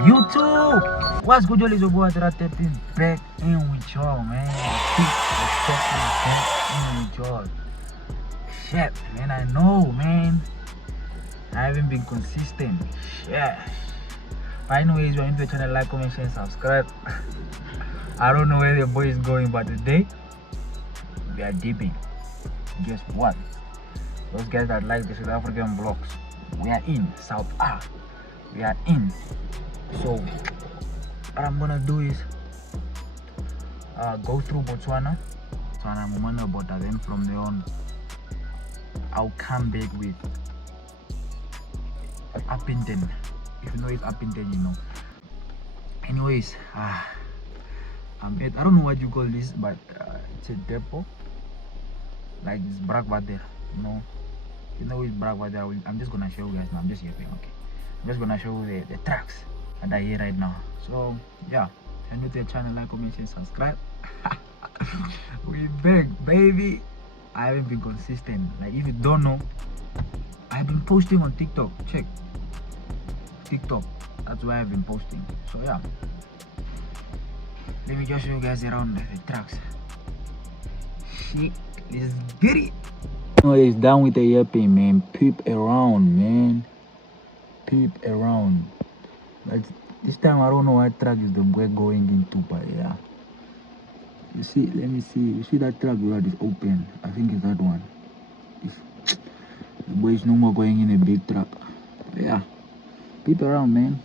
YouTube! What's good, y'all? It's your boy Uvatera tapping back in with y'all, man. Keep respecting back in with y'all. Shit, man, I know, man. I haven't been consistent. Shit. But anyways, you're into the channel, like, comment, share, and subscribe. I don't know where the boy is going, but today we are dipping. Guess what? Those guys that like the South African vlogs, we are in South A. We are in. So what I'm gonna do is go through Botswana, then from there on I'll come back with Appington. If you know it's Appington, you know. Anyways, I'm at, I don't know what you call this, but it's a depot, like it's Uvatera, you know. You know it's Uvatera. I'm just gonna show you guys now. I'm just yapping, okay. I'm just gonna show you the tracks that are here right now. So yeah, if you're new to the channel, like, comment, share, subscribe. We back, baby. I haven't been consistent. Like, if you don't know, I've been posting on TikTok. Check TikTok, that's where I've been posting. So yeah, let me just show you guys around the tracks. Shit, let's get it. No, it's done with the yapping, man. Peep around, man. Peep around. Like, this time I don't know what track is the boy going into, but yeah. You see, let me see. You see that track where is open? I think it's that one. If the boy is no more going in a big track. But yeah. Peep around, man.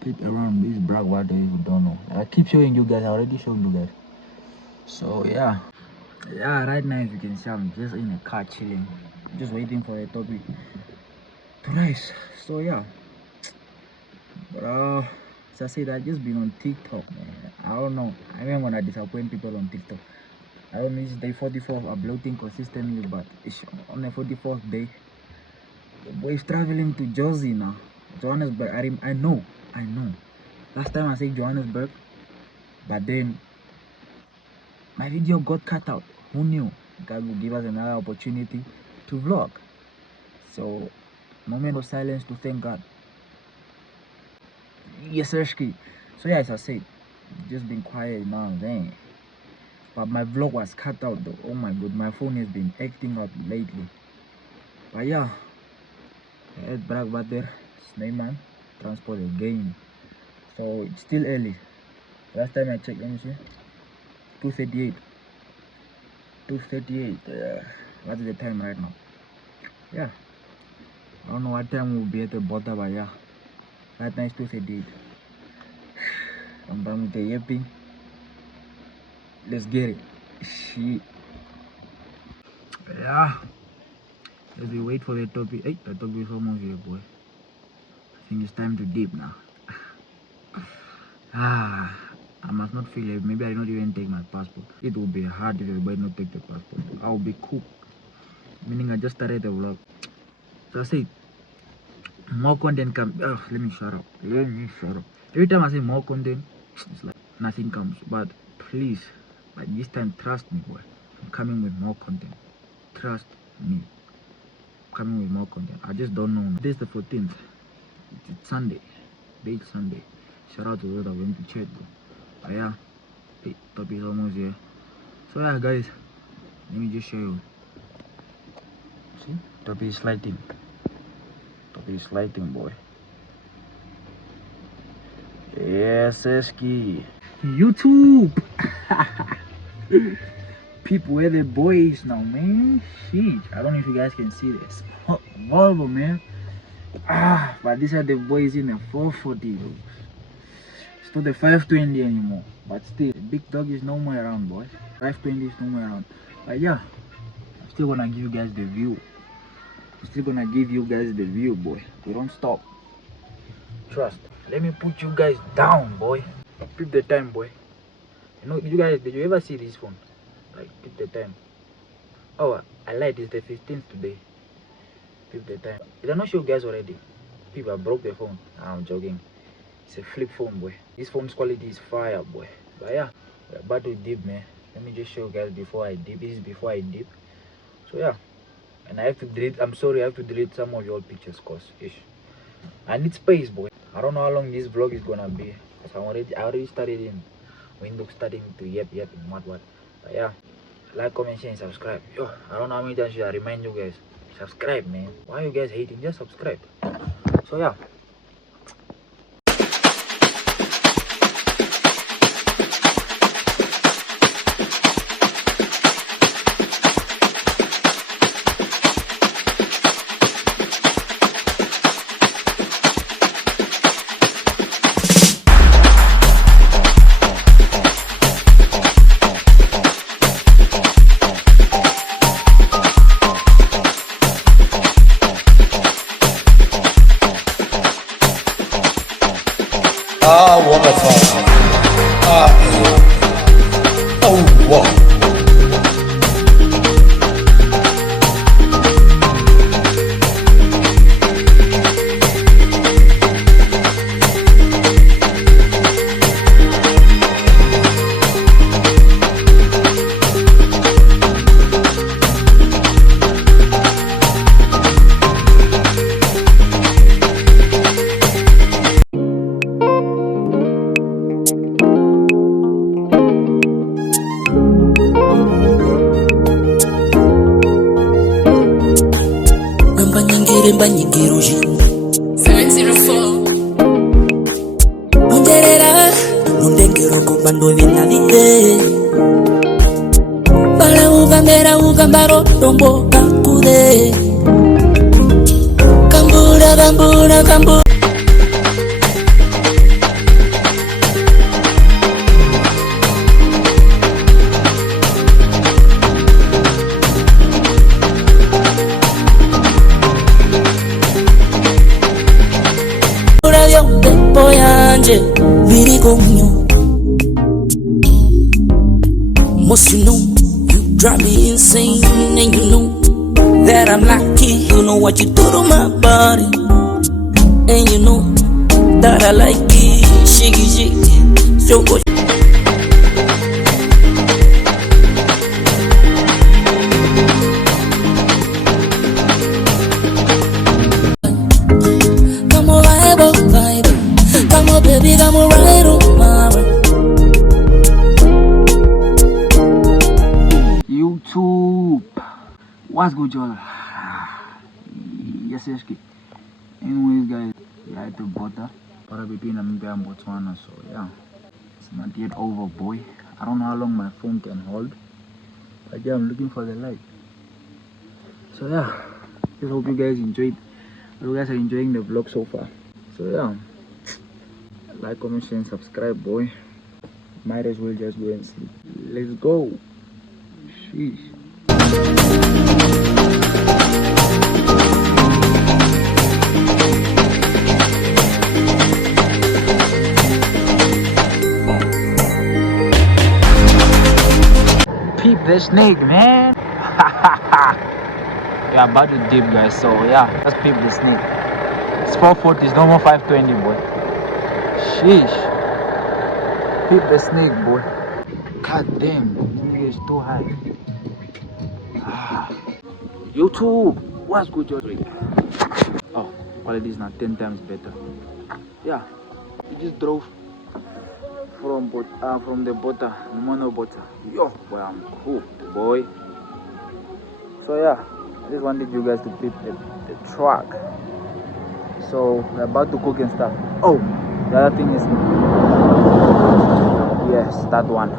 Peep around. This is Uvatera if you don't know. I keep showing you guys. I already showed you guys. So yeah. Yeah, right now as you can see, I'm just in a car chilling. Just waiting for a topic to rise. So yeah. But as I said, I just been on TikTok, man. I don't know. I am gonna disappoint people on TikTok. I don't know, it's day 44 of uploading consistently, but it's on the 44th day. The boy is traveling to Jersey now. Johannesburg. I know. Last time I said Johannesburg, but then my video got cut out. Who knew? God will give us another opportunity to vlog. So, moment of silence to thank God. Yes, sir. So yeah, as I said, just been quiet now and then. But my vlog was cut out though. Oh my god, my phone has been acting up lately. But yeah, I had Uvatera, Snayman, transport again. So it's still early. Last time I checked, let me see. 2:38. 2:38. What is the time right now? Yeah. I don't know what time we'll be at the border, but yeah. Right now it's 2:38. I'm done with the yapping. Let's get it. Shit. Yeah. As we wait for the topic. Hey, the topic is almost here, boy. I think it's time to dip now. I must not feel it. Maybe I not even take my passport. It will be hard if everybody not take the passport. I'll be cool. Meaning I just started the vlog. So I say more content come. Let me shut up. Every time I say more content, it's like nothing comes. But please, like this time, trust me, boy. I'm coming with more content. Trust me. Coming with more content. I just don't know. This is the 14th. It's Sunday. Date Sunday. Shout out to those that went to church, bro. But yeah, the topic is almost here. So yeah, guys, let me just show you. See, topic is lighting. Topic is lighting, boy. Yes, Eski. YouTube. People, where the boys now, man. Shit, I don't know if you guys can see this. Volvo, man. But these are the boys in the 440. It's not the 520 anymore. But still, the big dog is no more around, boys. 520 is no more around. But yeah, I'm still gonna give you guys the view. Boy. We don't stop. Trust. Let me put you guys down, boy. Peep the time, boy. You know, you guys, did you ever see this phone? Like, peep the time. Oh, I lied. It's the 15th today. Peep the time. Did I not show you guys already? People, I broke the phone. I'm joking. It's a flip phone, boy. This phone's quality is fire, boy. But yeah, we're about to dip, man. Let me just show you guys before I dip. This is before I dip. So yeah, and I have to delete. I'm sorry, I have to delete some of your pictures, cause ish. I need space, boy. I don't know how long this vlog is gonna be, because I already started in window starting to yep and what. But yeah, like, comment, share, and subscribe. Yo, I don't know how many times should I remind you guys. Subscribe, man. Why are you guys hating? Just subscribe. So yeah. Uvatera. Oh, wow. Banyigiro jin 704 Underera Nundengiro kubando vina vide Bala ugambera ugambaro Tombo kakude Kambura Boyanje, biri gonyo. Most you know, you drive me insane, and you know that I'm lucky. You know what you do to my body, and you know that I like it. Shiggy, so good. Baby, I'm right on my way. YouTube, what's good, y'all? Yes. Anyways, guys, yeah, it's butter. Para baby, I'm in Botswana, so yeah, it's not yet over, boy. I don't know how long my phone can hold, but yeah, I'm looking for the light. So yeah, just hope you guys enjoyed. You guys are enjoying the vlog so far. So yeah. Like, comment, share, and subscribe, boy. Might as well just go and sleep. Let's go. Sheesh. Peep the snake, man. Yeah, about to dip, guys. So yeah, let's peep the snake. It's 440. It's no more 520, boy. Sheesh. Peep the snake, boy. God damn, this is too high. YouTube, what's good, George? Oh, quality is now 10 times better. Yeah, we just drove from the butter, mono butter. Yo, boy, I'm cooked, boy. So yeah, I just wanted you guys to peep the truck. So we're about to cook and stuff. Oh, the other thing is, yes, that one.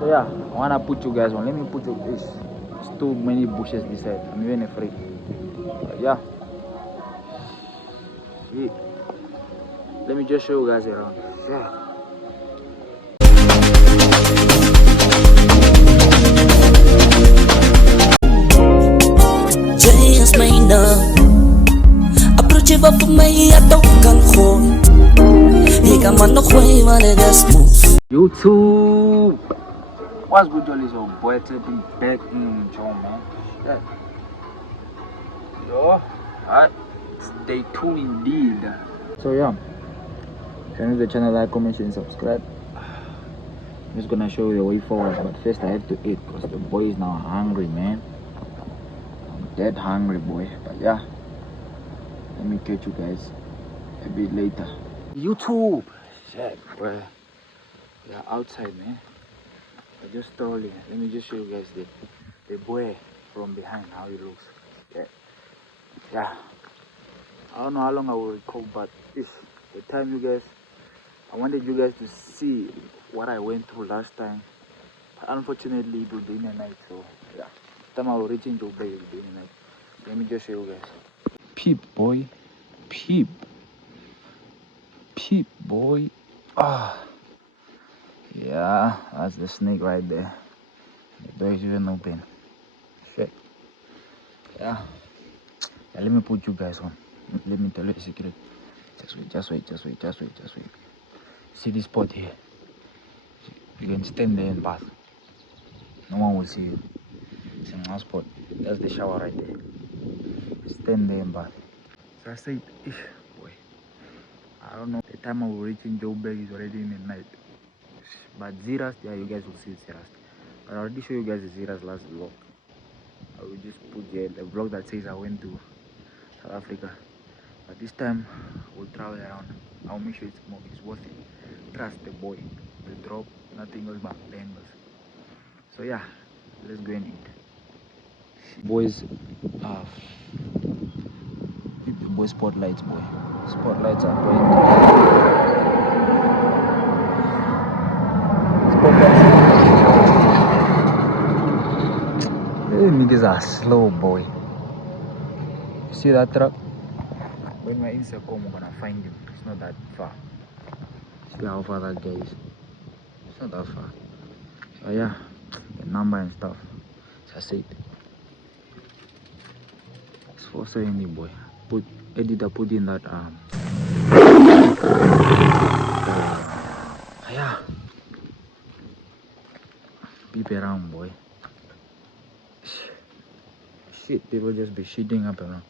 So yeah, I wanna put you guys on. Let me put you. There's too many bushes beside. I'm even afraid. But yeah. Shit. Let me just show you guys around. Yeah. James Maynard Approach for me, I don't can hold. He can man no way, man, that's smooth. YouTube, what's good, y'all? Is your boy tapping back in Joe, man. Yeah. Yo, alright, stay tuned indeed. So yeah, if you're new to the channel, like, comment, share, and subscribe. I'm just gonna show you the way forward, but first I have to eat because the boy is now hungry, man. I'm dead hungry, boy. But yeah, let me catch you guys a bit later. YouTube. Shit, bro. We are outside, man. I just told you. Let me just show you guys the boy from behind, how he looks. Yeah. I don't know how long I will record, but it's the time you guys. I wanted you guys to see what I went through last time. But unfortunately, it will be in the night, so yeah. The time I will reach into bed, it will be in the night. Let me just show you guys. Peep, boy. Peep. Peep, boy. Ah. Yeah, that's the snake right there. The door is even open. Shit. Yeah. Let me put you guys on. Let me tell you a secret. Just wait. See this spot here? You can stand there and bath. No one will see you. It's a nice spot. That's the shower right there. Stand there and bath. So I said, boy, I don't know. The time I will reach in Johannesburg is already in the night. But Zeras, yeah, you guys will see Zeras. But I already show you guys the Zeras last vlog. I will just put here the vlog that says I went to South Africa. But this time we'll travel around. I'll make sure it's worth it. Trust the boy. The drop, nothing else but bangers. So yeah, let's go and eat. Boys, the boy spotlights, boy. Spotlights are going. These niggas are slow, boy. You see that truck? When my insect come, I'm gonna find him. It's not that far. See how far that guy is? It's not that far. So yeah, the number and stuff. So I said, it's 470, boy. Editor put in that yeah. Beep around, boy. Shit, people just be shitting up around.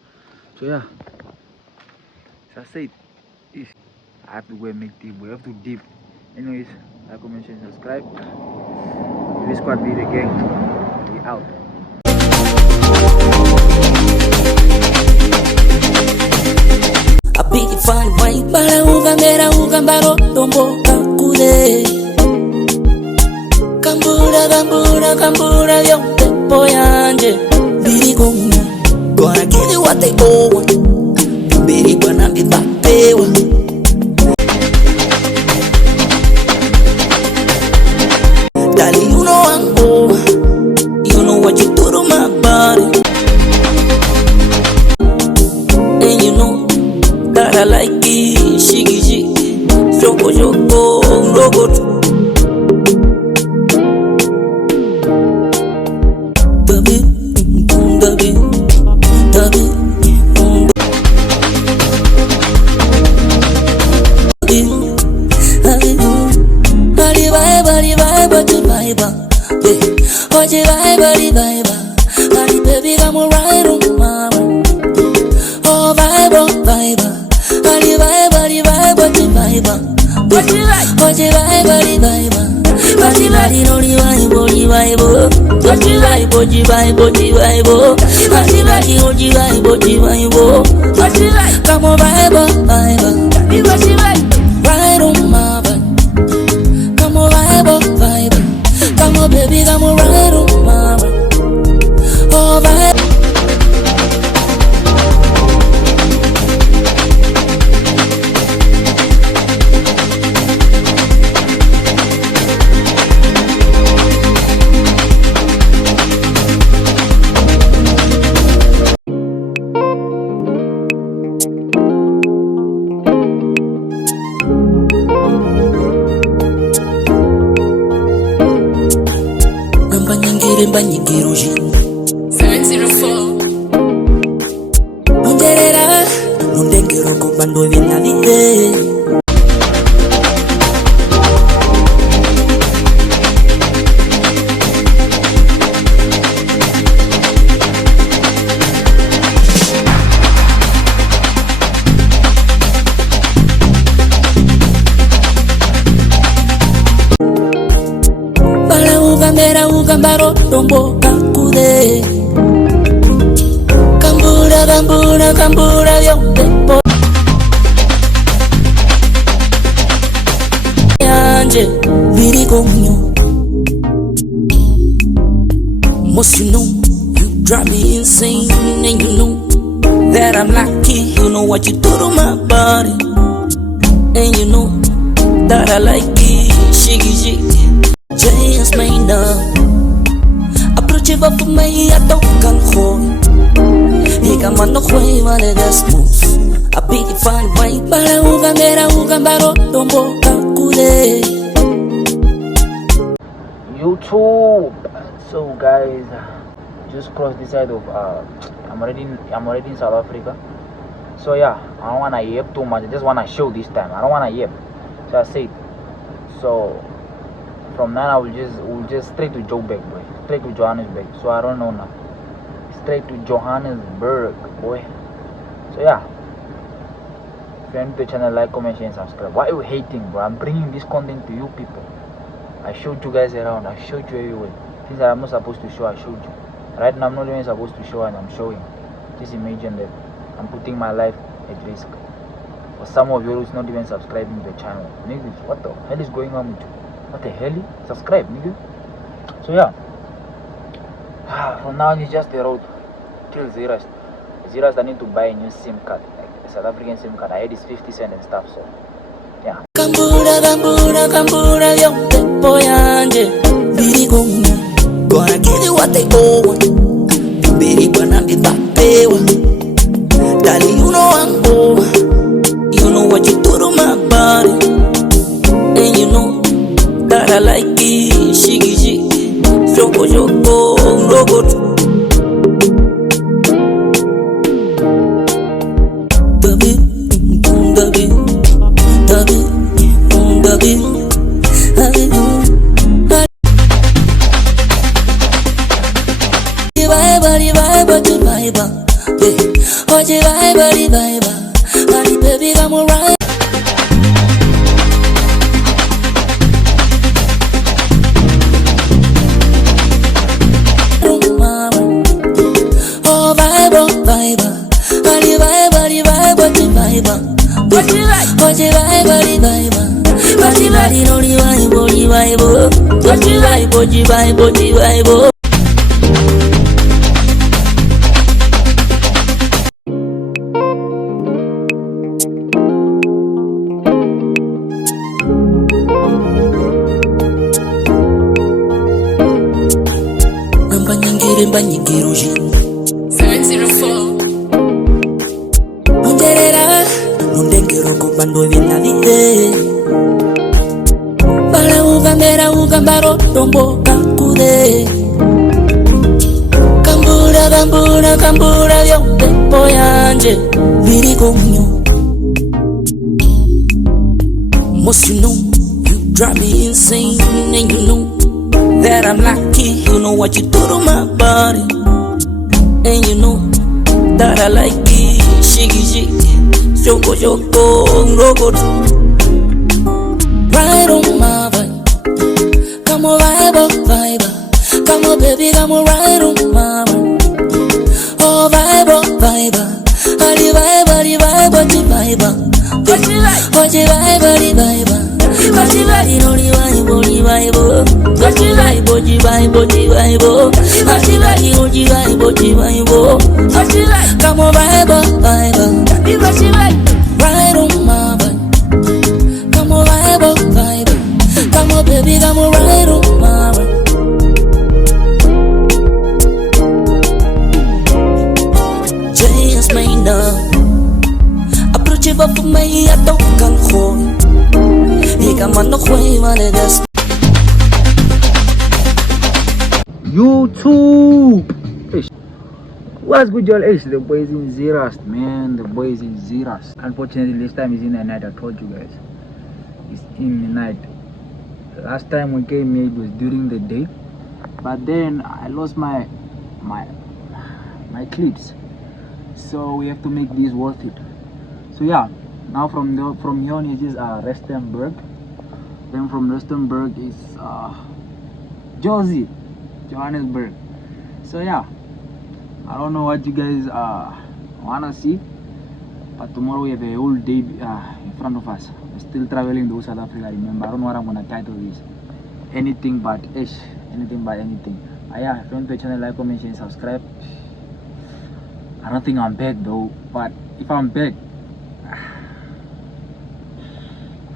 So yeah. So I said, I have to go and make tea. We have to dip. Anyways, like, comment, share, subscribe. This squad be the gang. We out. A big fan wai para ugambera ugambaro tombo kakule kambura yo tepo yanje biri gonna give you what they owe biri gonna be bapewa darling, you know I'm over. You know what you do to my body, and you know that I like it. Shiki, joko, rogo. Baby, come right on, mama. Oh, vibe, what you vibe? What you like? What you vibe? What you like? Only vibe. What you like? What you like? What you vibe? What you like? Come on, vibe. What you like? Right on, mama. Come on, vibe. Come on, baby, come on, right on, mama. Oh, vibe. Mbanyingiro jina 704 Nonderera Nondengero kubando vina vide Ugambaro tombo kakude Kambura yo tepo yanje biri konyo. Most you know, you drive me insane, and you know that I'm lucky. You know what you do to my body, and you know that I like it. Shiggy shiggy, just made up. Approach it up for me, I don't can hold. He come on the way, while it's smooth. I beat it fine way, but I uga baro tombo kakule. YouTube. So guys, just crossed the side of I'm already in South Africa. So yeah, I don't wanna yip too much. I just wanna show this time. I don't wanna yip. So I said, so from now we'll just straight to Joburg, boy. Straight to Johannesburg. So I don't know now. Straight to Johannesburg, boy. So yeah. If you're new to the channel, like, comment, share, and subscribe. Why are you hating, bro? I'm bringing this content to you people. I showed you guys around. I showed you everywhere. Things that I'm not supposed to show, I showed you. Right now, I'm not even supposed to show, and I'm showing. Just imagine that I'm putting my life at risk. For some of you who's not even subscribing to the channel. Niggas, what the hell is going on with you? What the hell? Subscribe, nigga. So yeah. For now, it's just the road till Zerast. Zerast, I need to buy a new SIM card. Like a South African SIM card. I had this 50 cents and stuff, so yeah. Kambura, yo, te poyanje. Biri konyo. Gonna give you what they owe. Baby, gonna be back payway. Darling, you know I'm over. You know what you do to my body, and you know that I like it. Shiggy shiggy, shoko shoko, rogo. Baby, I'm alright. Oh, vibe, body vibe, what you like? What you vibe, body, only vibe, what you vibe. Banyigiruji 704 Nonderera Nondengero kubando vina vide Bala uga mbaro tombo kakude Kambura yo tempo yanje Biri konyo. Most you know, you drive me insane, and you know that I'm lucky. You know what you do to my body, and you know that I like it. Shiggy shiggy, shoko shoko, rogo. Right on my vibe, come on vibe, come on baby, come on right on my vibe. Oh vibe, body vibe, what you vibe, what you vibe. What you like, only vibe, what you like, what you vibe, what you like, come on vibe, what you like, right on my vibe, come on vibe, come on baby, come on right on my vibe. Just made up, approach it up for me, I don't can hold. YouTube. What's good, y'all? The boys in Zerast, man. The boys in Zerast. Unfortunately, this time is in the night. I told you guys, it's in the night. Last time we came here, it was during the day, but then I lost my clips, so we have to make this worth it. So yeah, now from here on it is Rustenburg. Then from Rustenburg is Johannesburg. So yeah, I don't know what you guys wanna see. But tomorrow we have a whole day in front of us. We're still traveling to South Africa. Remember, I don't know what I'm gonna title this. Anything but ish. Anything but anything. Yeah, if you want the channel, like, comment, share, and subscribe. I don't think I'm back though, but if I'm back,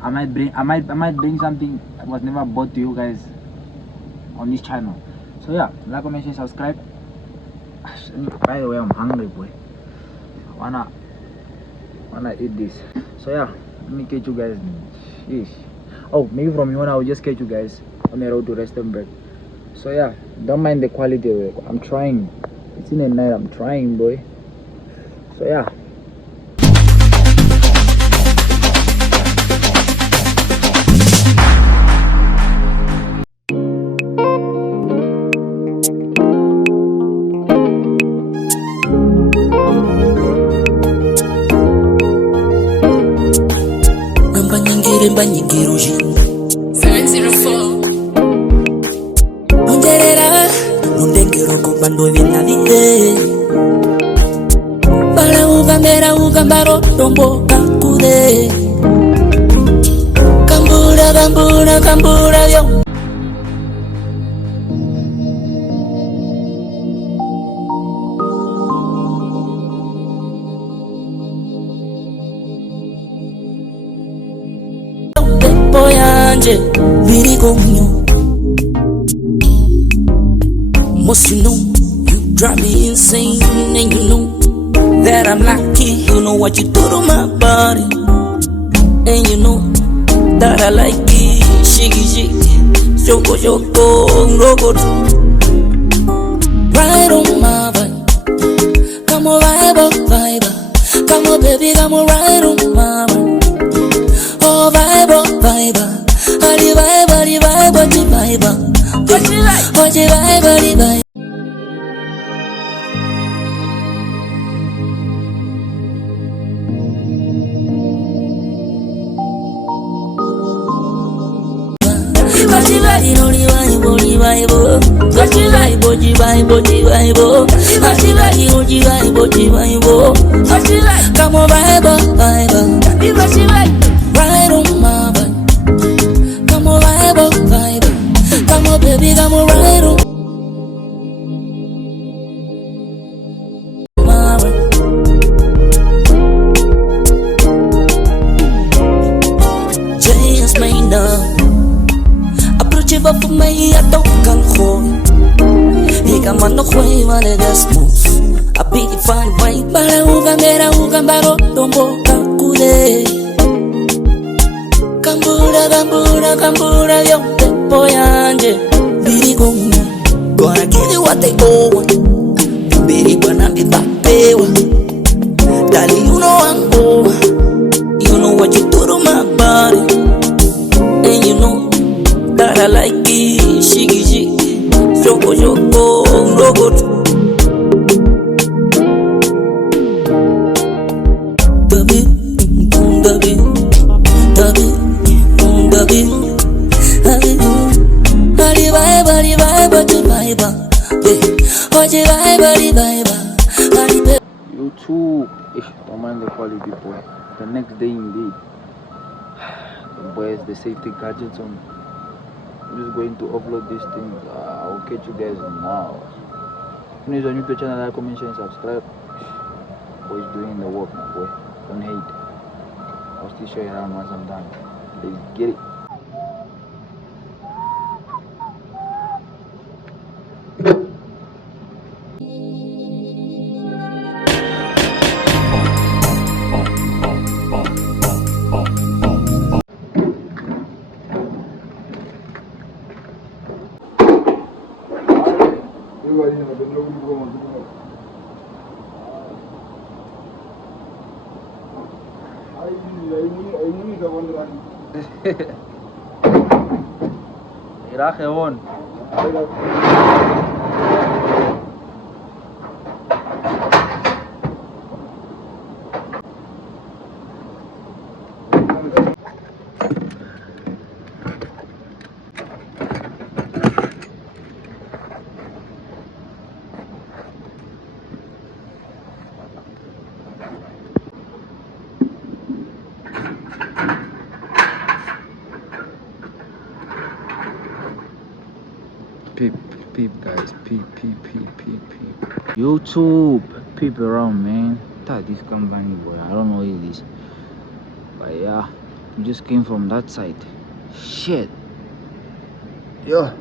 I might bring something that was never brought to you guys on this channel. So yeah, like, comment, share, subscribe. By the way, I'm hungry, boy. I wanna eat this. So yeah, let me catch you guys. Sheesh. Oh, maybe from here on I will just catch you guys on the road to Rustenburg. So yeah, don't mind the quality of it. I'm trying. It's in the night. I'm trying, boy. So yeah. Banyigiruji 704 Underera Mundengero kubando vina vide Bala ugambera ugambaro Tombo kakude Kambura yo Boyanje, biri gomyo. Must you know, you drive me insane, and you know that I'm lucky. You know what you do to my body, and you know that I like it. Shiki shiki, shoko shoko, rogo. Right on my vibe, come on vibe, come on baby, come on right on my vibe. Oh vibe, ali vibe, what you vibe, what you vibe, ali vibe. What you vibe, only vibe, only vibe. What you vibe, what you vibe, what you vibe. What you vibe, what you vibe, what you vibe. What you vibe, come on vibe, what you vibe. Right on my vibe, come on vibe, come on baby, come on right on my vibe. Just made now, approach it up for me, I don't can hold. He come on the way, man, that's smooth. I be the fine way, but I ugambaro, tombo kakude. Kambura, yo, boyanje, biri gomyo. Gonna give you what they owe. Biri gonna be bapewa. Daddy, you know I'm over. You know what you do to my body, and you know that I like it. Shiki shiki, shoko shoko, rogo. You too. Don't mind the quality, boy. The next day, indeed. The boys, the safety gadgets on. I'm just going to upload these things. I'll catch you guys now. If you're new to the channel, like, comment, share, and subscribe. Boys doing the work, my boy. Don't hate. I'll still show you around once I'm done. Let's get it. Iraq gewoon. Peep, guys, peep. YouTube, peep around, man. That this company, boy, I don't know what it is, but yeah, we just came from that side. Shit, yeah,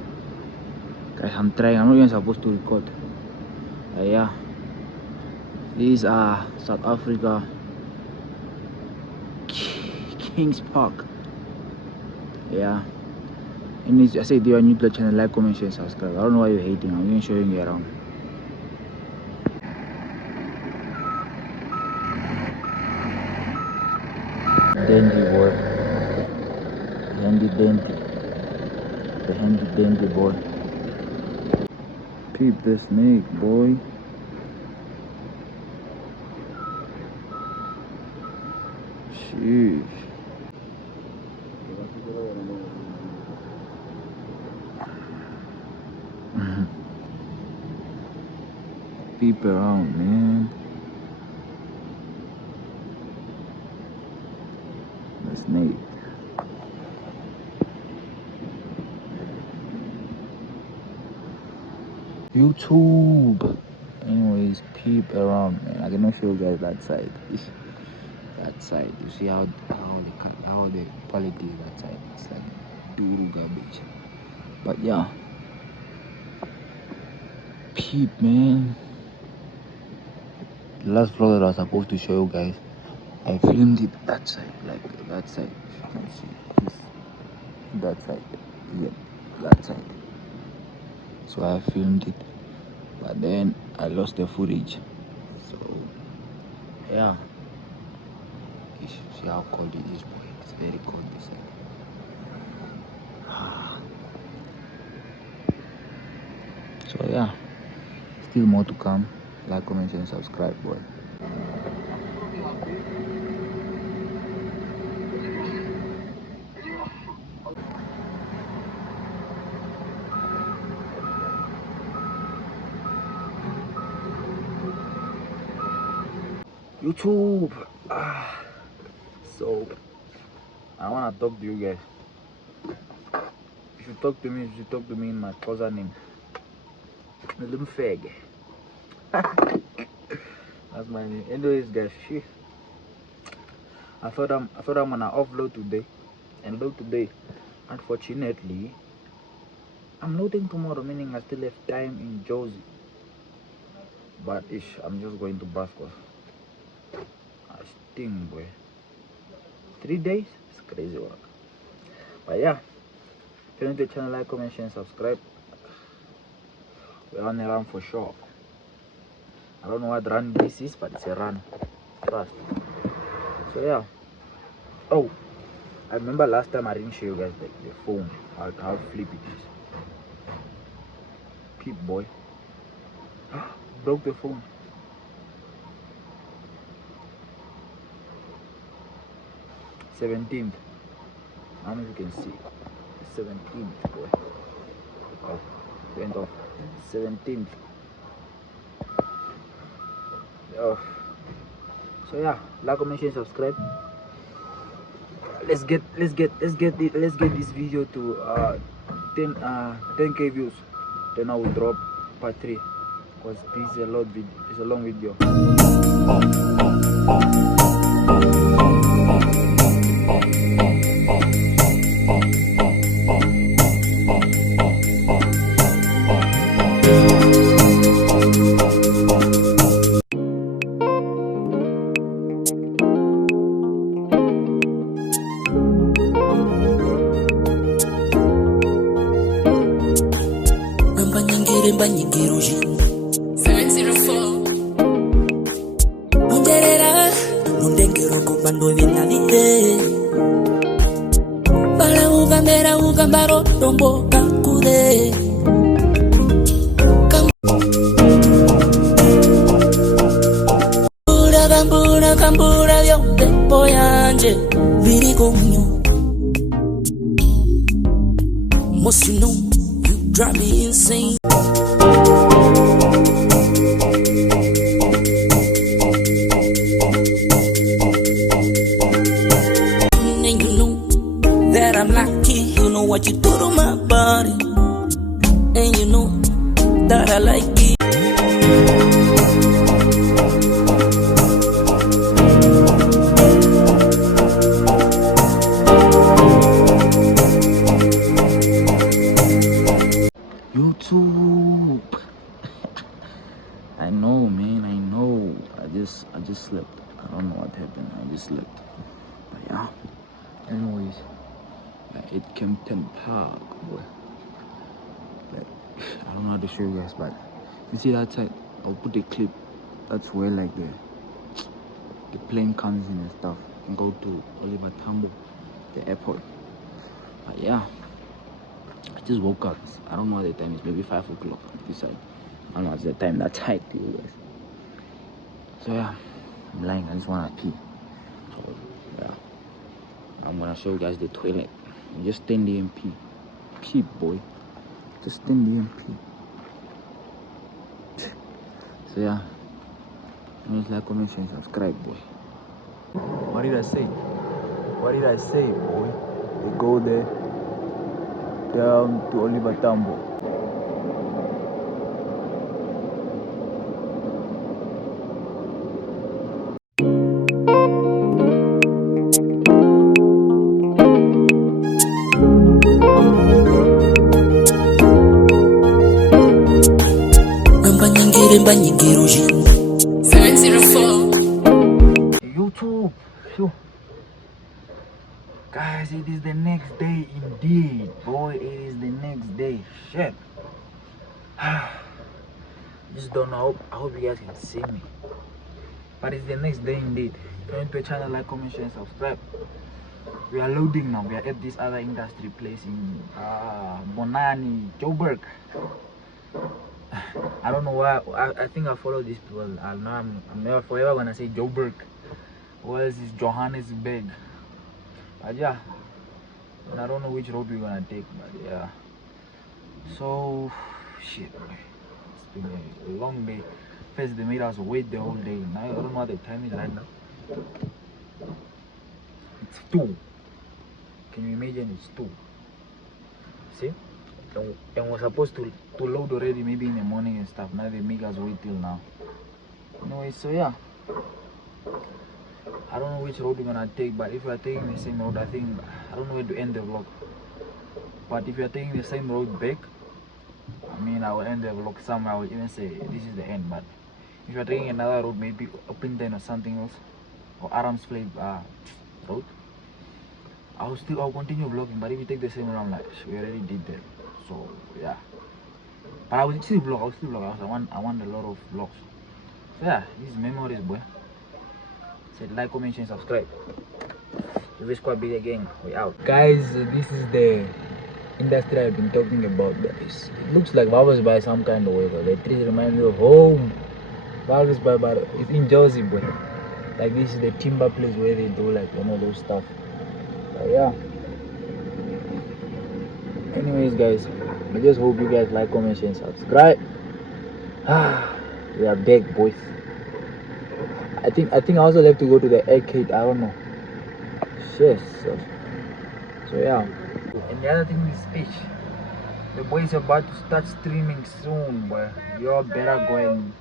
guys, I'm trying. I'm not even supposed to record. But yeah, these are South Africa, Kings Park. Yeah. And I said, if you are new to the channel, like, comment, share, subscribe. I don't know why you're hating. I'm even showing you around. Dandy boy. Dandy. The dandy boy. Peep the snake, boy. Sheesh. Peep around, man. The snake. YouTube. Anyways, peep around, man. I cannot show you guys that side. That side. You see how the quality is that side. It's like doo garbage. But yeah. Peep, man. The last vlog that I was supposed to show you guys, I filmed it that side, like that side. You can see this, that side, yeah, that side. So I filmed it, but then I lost the footage. So yeah, you should see how cold it is, boy. It's very cold this side. So yeah, still more to come. Like, comment, and subscribe, boy. YouTube. So I wanna talk to you guys. If you talk to me, in my cousin name. Little fag. That's my name. Anyways, guys, I thought I'm gonna upload today and load today. Unfortunately, I'm loading tomorrow, meaning I still have time in Josie. But I'm just going to bath cause I sting, boy. 3 days? It's crazy work. But yeah, if you're new to the channel, like, comment, share, and subscribe. We're on a run for sure. I don't know what run this is, but it's a run. Trust. So yeah. Oh, I remember last time I didn't show you guys the phone, how flip it is. Peep, boy. Broke the phone. 17th. I don't know if you can see. 17th, boy. Oh, went off. 17th. Oh. So yeah, like, comment, share, subscribe. Let's get this video to 10k views. Then I will drop part 3 because this is a long video. Banyigiruji 704 Nonderera Nondengero kumbando vinalide Bala ugambera ugambaro Tombo kakude Kambura vyonde boyanje Viri kumyo Most you know you drive me insane. And you know that I'm lucky. You know what you do to my body. and you know that I like it. YouTube. I know, man. I know. I just slept. I don't know what happened. I just slept. But yeah. Anyways, it Kempton Park, boy. Like, I don't know how to show you guys, but you see that side? I'll put a clip. That's where like the plane comes in and stuff. And go to Uvatera, the airport. But yeah. I just woke up. I don't know what the time is. Maybe 5 o'clock this side. I don't know what's the time. That's tight, you guys. So yeah, I'm lying. I just wanna pee. So yeah, I'm gonna show you guys the toilet. You just stand there and pee. Pee, boy. Just stand there and pee. So yeah, please like, comment, share, and subscribe, boy. What did I say? What did I say, boy? We go there down to Uvatera. YouTube. Phew. Guys, it is the next day indeed. Boy, it is the next day. Shit. Just don't know. I hope you guys can see me. But it's the next day indeed. Join the channel, like, comment, share, and subscribe. We are loading now. We are at this other industry place in Bonani, Johannesburg. I don't know why. I think I follow these people. I'm never forever gonna say Johannesburg. What else is Johannesburg? But yeah, I don't know which road we're gonna take. But yeah. So shit. It's been a long day. First they made us wait the whole day. Now I don't know what the time is right now. It's 2. Can you imagine? It's 2. See? And we're supposed to load already maybe in the morning and stuff. Now they make us wait till now. Anyway, so yeah. I don't know which road we're gonna take, but if we're taking the same road, I think I don't know where to end the vlog. But if you're taking the same road back, I mean I will end the vlog somewhere. I will even say this is the end. But if you're taking another road, maybe Upington or something else, or Adams Flave road, I'll continue vlogging. But if you take the same road, I'm like, we already did that. So yeah. But I will still vlog. I want a lot of vlogs. So yeah, these memories, boy. Said like, comment, share, and subscribe. This squad be again. We out. Guys, this is the industry I've been talking about. It looks like Barbers by some kind of weather. The trees remind me of home. Barbers by, but it's in Jersey, boy. Like this is the timber place where they do like those stuff. But yeah. Anyways, guys, I just hope you guys like, comment, share, and subscribe. We are back, boys. I think I also have to go to the arcade. I don't know. Yes. So yeah. And the other thing is speech. The boy is about to start streaming soon, boy. Y'all better go and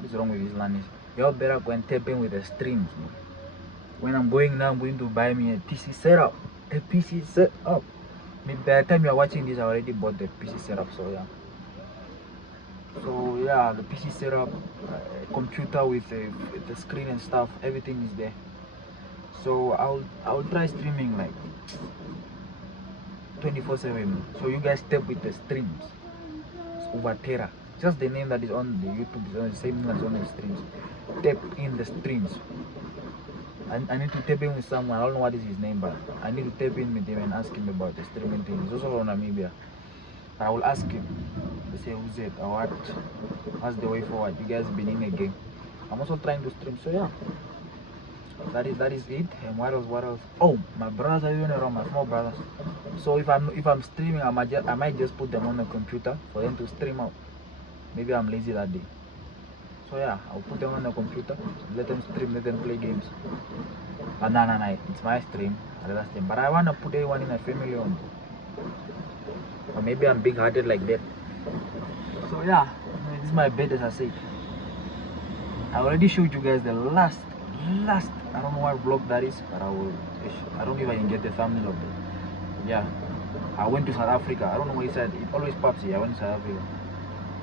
what's wrong with this land? Y'all better go and tap in with the streams, boy. When I'm going now, I'm going to buy me a PC setup. A PC setup. Maybe by the time you're watching this, I already bought the PC setup. So yeah. So yeah, the PC setup, computer with the screen and stuff, everything is there. So I'll try streaming like 24/7. So you guys tap with the streams. It's Uvatera. Just the name that is on the YouTube is on the same name that's on the streams. Tap in the streams. I need to tap in with someone. I don't know what is his name, but I need to tap in with him and ask him about the streaming thing. He's also from Namibia. I will ask him to say who's it or what's the way forward. You guys been in a game. I'm also trying to stream, so yeah. That is it. And what else? Oh, my brothers are even around, my small brothers. So if I'm streaming, I might just put them on the computer for them to stream out. Maybe I'm lazy that day. So yeah, I'll put them on the computer, let them stream, let them play games. But no, it's my stream, I stream. But I wanna put everyone in my family on. or maybe I'm big-hearted like that. So yeah, this is my bed, as I said. I already showed you guys the last I don't know what vlog that is, but I don't know if I can get the thumbnail of it. Yeah, I went to South Africa. I don't know what he said. It always pops here. I went to South Africa.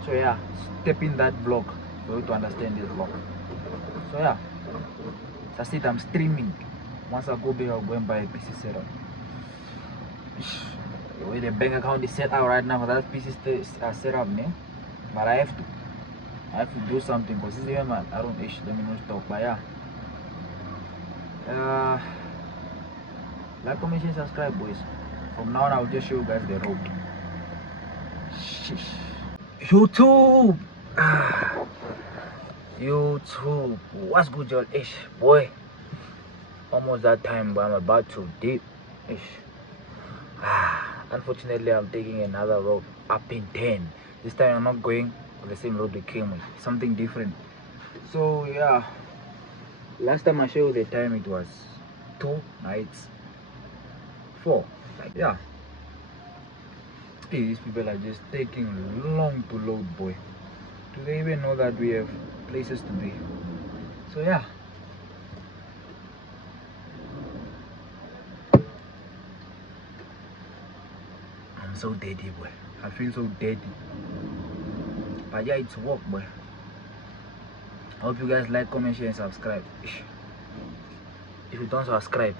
So yeah, step in that vlog for you to understand this vlog. So yeah, as I said, I'm streaming. Once I go back, I'll go and buy a PC setup. The way the bank account is set out right now for that PC setup, man. But I have to do something because this is man. I don't let me not stop. But yeah, like, comment, share, subscribe, boys. From now on, I'll just show you guys the road. Sheesh. YouTube, YouTube, what's good, y'all? Ish, boy, almost that time, but I'm about to dip. Ish. Unfortunately, I'm taking another road up in 10. This time, I'm not going on the same road we came with. Something different. So yeah, last time I showed you the time, it was 2 nights 4. Like, yeah. Hey, these people are just taking long to load, boy. Do they even know that we have places to be? So yeah. I'm so dirty, boy. I feel so dirty. But yeah, it's work, boy. I hope you guys like, comment, share, and subscribe. If you don't subscribe,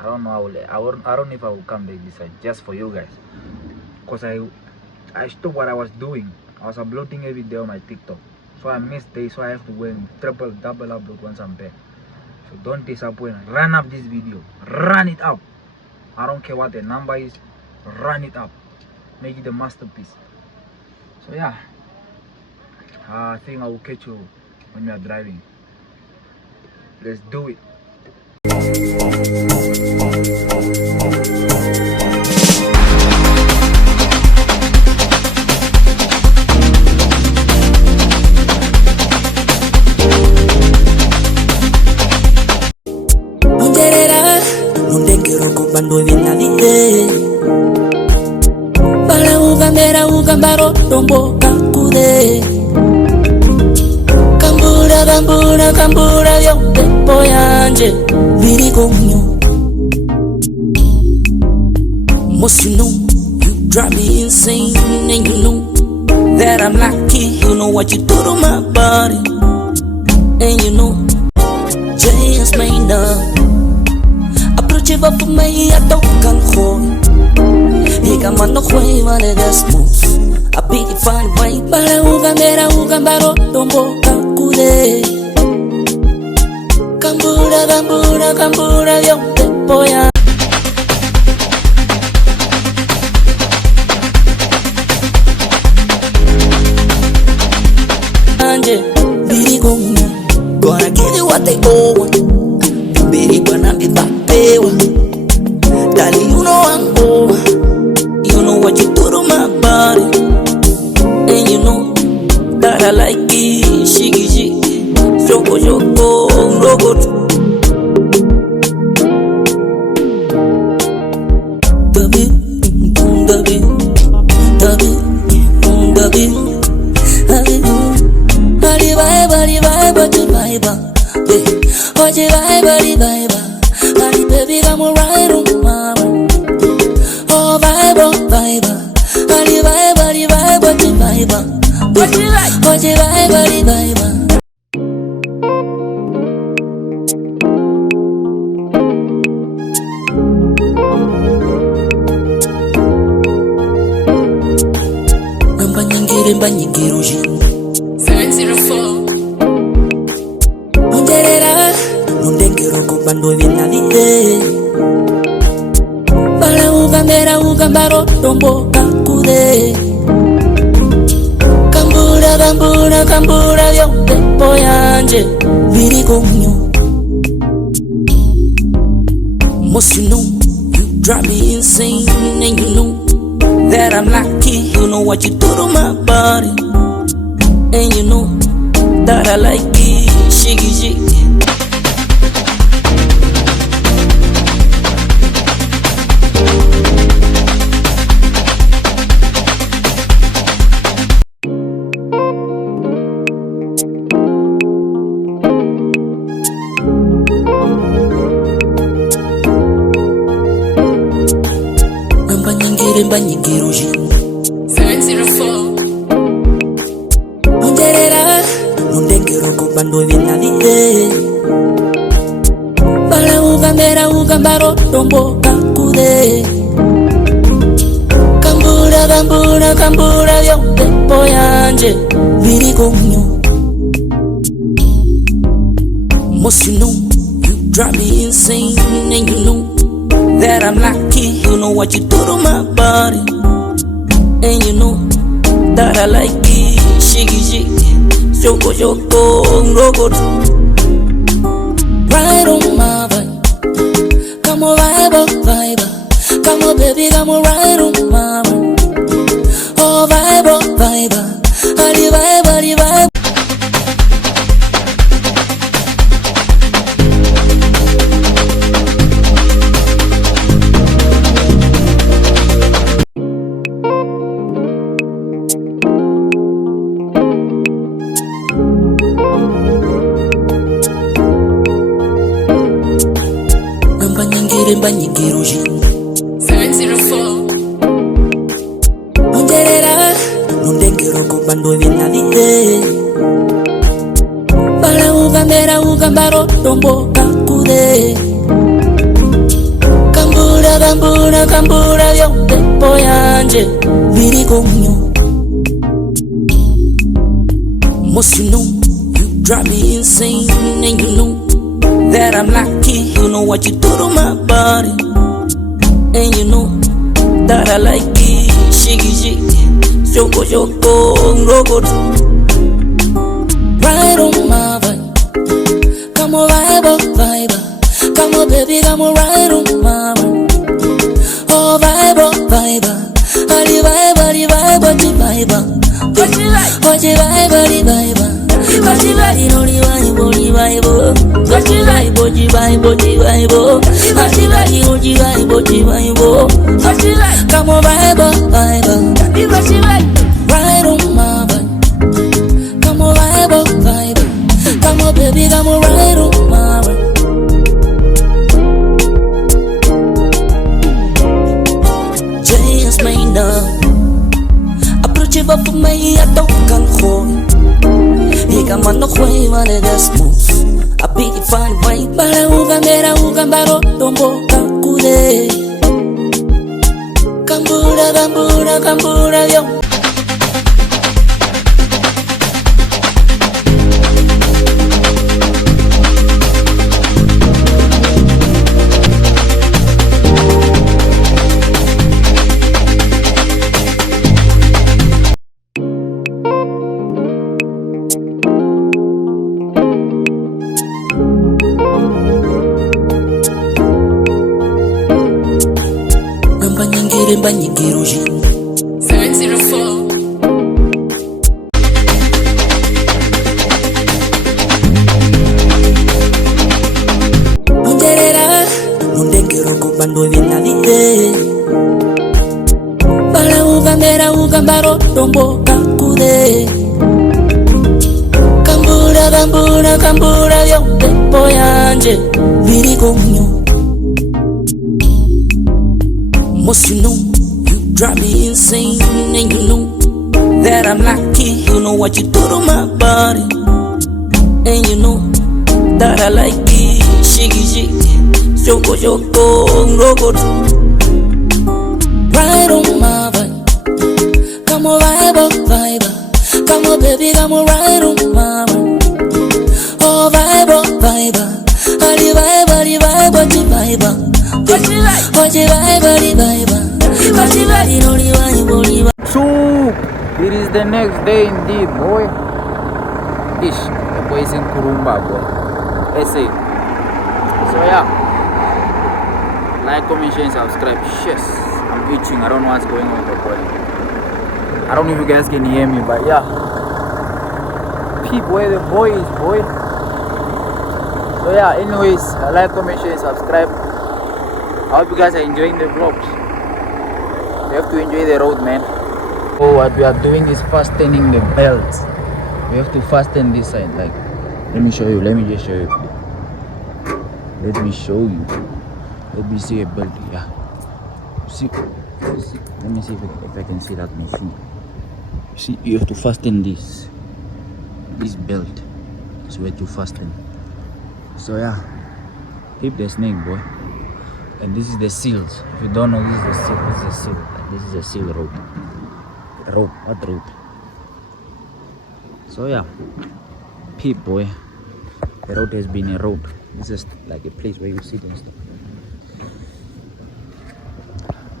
I don't know how I don't know if I will come back this side just for you guys. Because I stopped what I was doing. I was uploading every day on my TikTok. So I missed days, so I have to go and double upload once I'm back. So don't disappoint. Run up this video. Run it up. I don't care what the number is. Run it up. Make it a masterpiece. So yeah, I think I will catch you when you are driving. Let's do it. Bando vina vide Bala ugambera ugambaro Tombo kakude Kambura Vyo Depo yanje Viri gomyo Most you know You drive me insane And you know That I'm lucky You know what you do to my body And you know Just made up Chiva for me, I don't can hold. He can man no way, man, that's smooth. I be the fine way, but I ugambaro, tombo kakude. Kambura, yo, tepoya. Anje, biri gonna give you what they owe. Biri gonna be back. Darling, you know I'm over. You know what you do to my body. And you know that I like it. Shiki, joko, rogo. Baby, I'm alright on my mind. Oh, vibe. What you like? What you vibe. Mbanyingiro jin 704 Uvatera Nundengiro kubando vina vide Bala ugambaro Tombo kakude Kambura Vyo Depo yanje Viri gomyo Most you know You drive me insane And you know That I'm lucky, you know what you do to my body. And you know that I like it, shiki. mbanyingiro jin 704 Uvatera Nundengero kubando vina vide Bala ugambera ugambaro Tombo kakude Kambura vyonde poyanje Viri kumyo Most you know You drive me insane And you know That I'm lucky You know what you do to my body And you know That I like it Shiggy shiggy Shoko shoko Roko Right on my vibe Come on vibe Come on baby come on right on my vibe Oh vibe Hadi vibe Mbanyingiro jin 704 Uvatera Nundengero kubando vina vide Bala ugambera ugambaro Tombo kakude Kambura vyonde poyanje Viri kumyo Most you know You drive me insane And you know That I'm lucky, you know what you do to my body And you know that I like it Shiggy shiggy, shoko shoko, roko Right on my vibe Come on vibe Come on baby, come on right on my vibe Oh vibe Hadi vibe, what you vibe What you vibe What you vibe, no vibe What you vibe, what you vibe What you vibe, what you vibe Come on vibe What you vibe Right on my vibe Come on vibe Come on baby, come on right on my vibe Just made now Approach it up for me, I don't can hold Ika mano kwe vale desmos A big fine way Bala ugambera ugambaro Tombo kakude Kambura yo Mbanyingiro jin 704 Uvatera Nundengero kubando vina vide Bala ugambera ugambaro Tombo kakude Kambura vyonde poyanje Viri kumyo Most you know, you drive me insane And you know that I'm lucky You know what you do to my body And you know that I like it Shiggy shiggy, shoko shoko, roko Right on my vibe Come on vibe Come on baby, come on right on my vibe Oh vibe Hadi vibe, what you vibe What you vibe So, it is the next day indeed, boy. Ish, the boy is in Kurumba, boy. SA. So yeah, like, comment, share, and subscribe. Yes, I'm itching. I don't know what's going on, boy. I don't know if you guys can hear me, but yeah. Peep where the boy is, boy. So yeah, anyways, like, comment, share, and subscribe. I hope you guys are enjoying the vlogs. You have to enjoy the road, man. So what we are doing is fastening the belts. We have to fasten this side. Like, let me show you. Let me just show you. Let me show you. Let me see a belt. Yeah. See, let me see if I can see that machine. See, you have to fasten this belt. Is where to fasten. So yeah, keep the snake, boy. And this is the seals. If you don't know, this is the seal. This is a seal. This is a seal rope. What rope? So yeah, peep, boy. The road has been a road. This is like a place where you sit and stuff.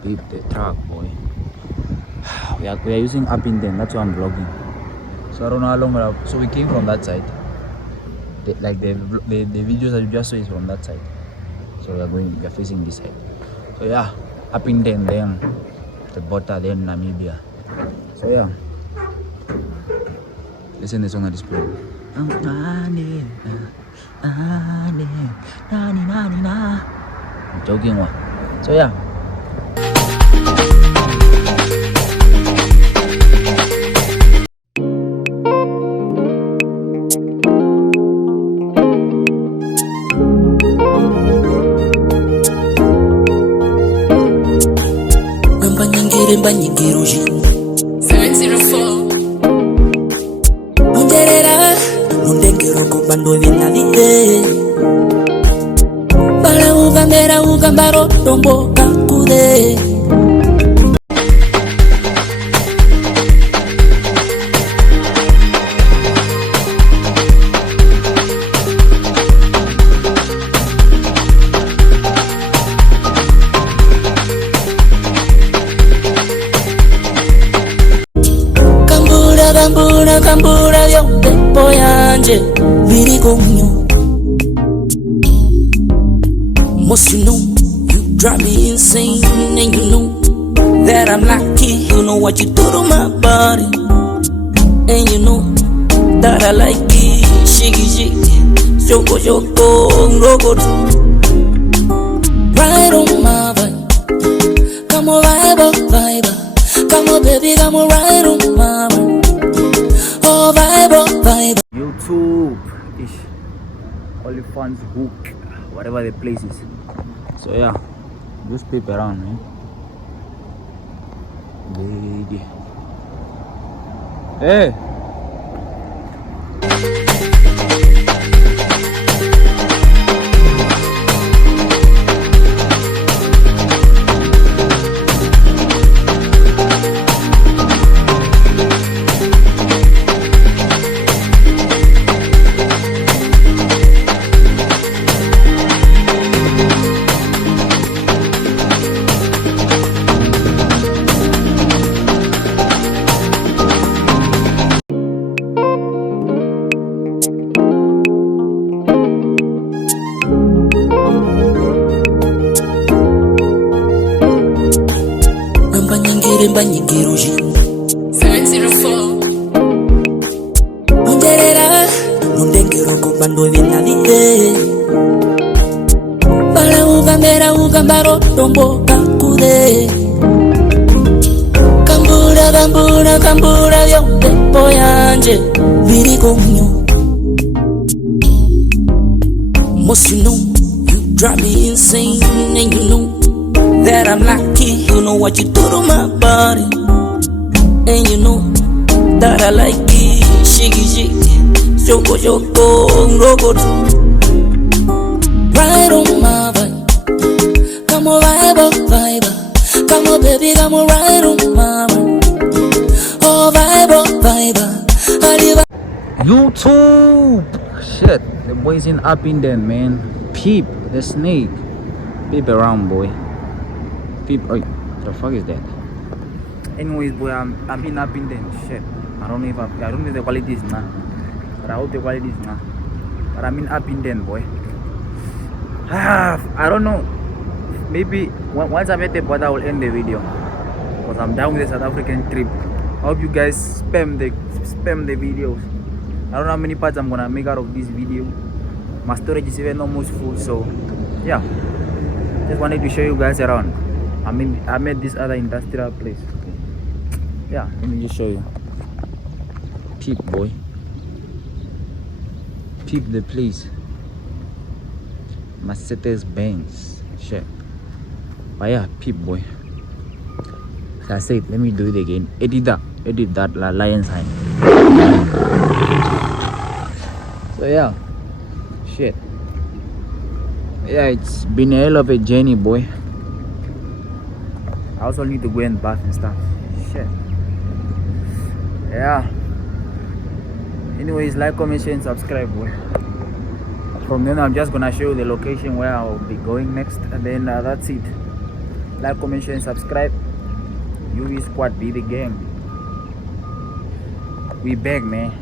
Peep the truck, boy. We are using up in them. That's why I'm vlogging. So I don't know how long we're up. So we came from that side. The videos that you just saw is from that side. So we are facing this side. So yeah, up in them, then the border, then Namibia. So yeah, listen to the song at this point. I'm joking one. So yeah. Banyingiro 704 Underera Nundengiro kubando vinalide Bala ugambera ugambaro Tombo kakude Kambura vyote poyanje Viri konyo Most you know You drive me insane And you know That I'm lucky You know what you do to my body And you know That I like it Shiggy shiggy Shoko shoko Rogo Right on my vibe Come on vibe Come on baby come on right on my vibe YouTube ish Olifants Hook, whatever the place is. So yeah, just peep around, man. Lady. Hey. Banyingiro 704 Underera Nundengiro kubando vinalide Bala ugambaro Tombo kakude Kambura vyote poyanje Viri konyo Most you know You drive me insane And you know That I'm lucky You know what you do to my body And you know That I like it Shiggy shiggy Shoko shoko Rogo Right on my vibe Come on vibe Come on baby come on right on my vibe Oh vibe YouTube. Shit, the boys in up in there, man. Peep the snake. Peep around, boy. Peep. Oh, what the fuck is that? Anyways, boy, I'm in up in there. Shit, I don't know if the quality is not, but I hope the quality is not. But I'm in up in there, boy. I don't know. Maybe once I'm at the border, I will end the video because I'm done with the South African trip. I hope you guys spam the videos. I don't know how many parts I'm gonna make out of this video. My storage is even almost full, so yeah. Just wanted to show you guys around. I'm at this other industrial place. Yeah, let me just show you. Peep, boy. Peep the place. Mercedes Benz. Shit. But yeah, peep, boy. That's it. Let me do it again. Edit that lion sign. So yeah, shit. Yeah, it's been a hell of a journey, boy. I also need to go and bath and stuff. Shit. Yeah. Anyways, like, comment, share, and subscribe, boy. From then, I'm just gonna show you the location where I'll be going next, and then that's it. Like, comment, share, and subscribe. UV Squad, be the game. We back, man.